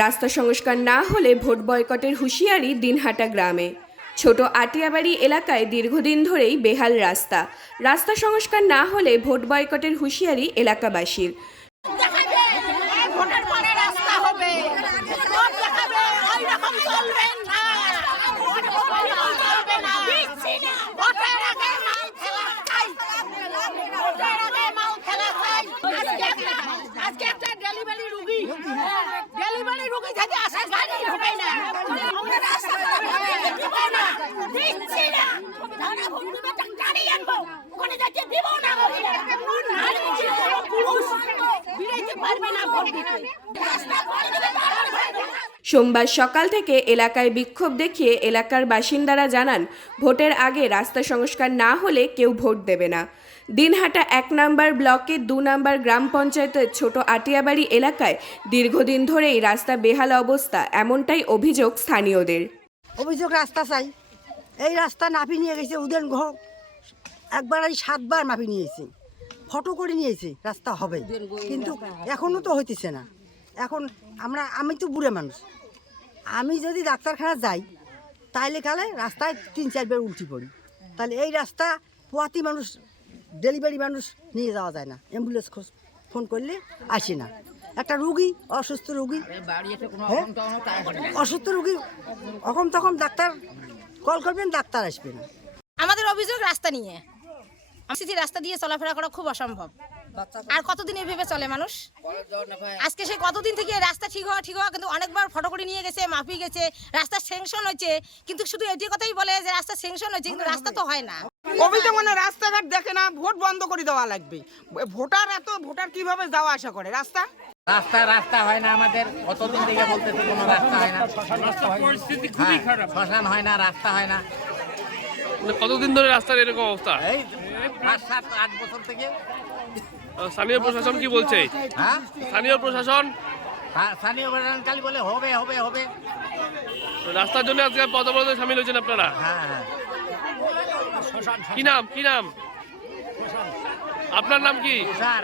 রাস্তা সংস্কার না হলে ভোট বয়কটের হুঁশিয়ারি দিনহাটা গ্রামে। ছোট আটিয়াবাড়ি এলাকায় দীর্ঘদিন ধরেই বেহাল রাস্তা। রাস্তা সংস্কার না হলে ভোট বয়কটের হুঁশিয়ারি এলাকাবাসীর। সোমবার সকাল থেকে এলাকায় বিক্ষোভ দেখিয়ে এলাকার বাসিন্দারা জানান, ভোটের আগে রাস্তা সংস্কার না হলে কেউ ভোট দেবে না। দিনহাটা ১ নম্বর ব্লকের ২ নম্বর গ্রাম পঞ্চায়েতের ছোট আটিয়াবাড়ি এলাকায় দীর্ঘদিন ধরেই রাস্তা বেহাল অবস্থা, এমনটাই অভিযোগ স্থানীয়দের। অভিযোগ রাস্তা চাই। এই রাস্তা নাপি নিয়ে গেছে উদেন ঘর, একবার 7বার মাপি নিয়েছি, ফটো করে নিয়েছি, রাস্তা হবে, কিন্তু এখনও তো হইতেছে না। এখন আমি তো বুড়ে মানুষ, আমি যদি ডাক্তারখানা যাই তাইলে কালে রাস্তায় ৩-৪ বার উল্টি পড়ি। তাহলে এই রাস্তা পোয়াতি মানুষ, ডেলিভারি মানুষ নিয়ে যাওয়া যায় না, অ্যাম্বুলেন্স ফোন করলে আসে না। একটা রুগী, অসুস্থ রুগী, অসুস্থ রুগী কখন তখন ডাক্তার কল করবেন, ডাক্তার আসবে না। আমাদের অভিযোগ রাস্তা নিয়ে, রাস্তা দিয়ে চলাফেরা করা খুব অসম্ভব। আর কতদিন এভাবে চলে মানুষ? আজকে সে কতদিন থেকে রাস্তা ঠিক হওয়া, কিন্তু অনেকবার ফটো করে নিয়ে গেছে, মাপি গেছে, রাস্তা স্যাংশন হয়েছে, কিন্তু শুধু এটি কথাই বলে যে রাস্তা স্যাংশন হয়েছে, কিন্তু রাস্তা তো হয় না। অভিযোগ মানে রাস্তাঘাট দেখে না, ভোট বন্ধ করে দেওয়া লাগবে। ভোটার কিভাবে যাওয়া আসা করে? রাস্তা হয় না আমাদের, কতদিন থেকে বলতেছে কোনো রাস্তা হয় না, পরিস্থিতি খুবই খারাপ, শ্মশান হয় না, রাস্তা হয় না। কতদিন ধরে রাস্তার এরকম অবস্থা? এই 5-7-8 বছর থেকে। স্থানীয় প্রশাসন কি বলছে? হ্যাঁ, স্থানীয় প্রশাসন খালি বলে হবে। রাস্তার জন্য আজকে পথ অবরোধে সামিল হয়েছেন আপনারা? হ্যাঁ। কি নাম? আপনার নাম কি? স্যার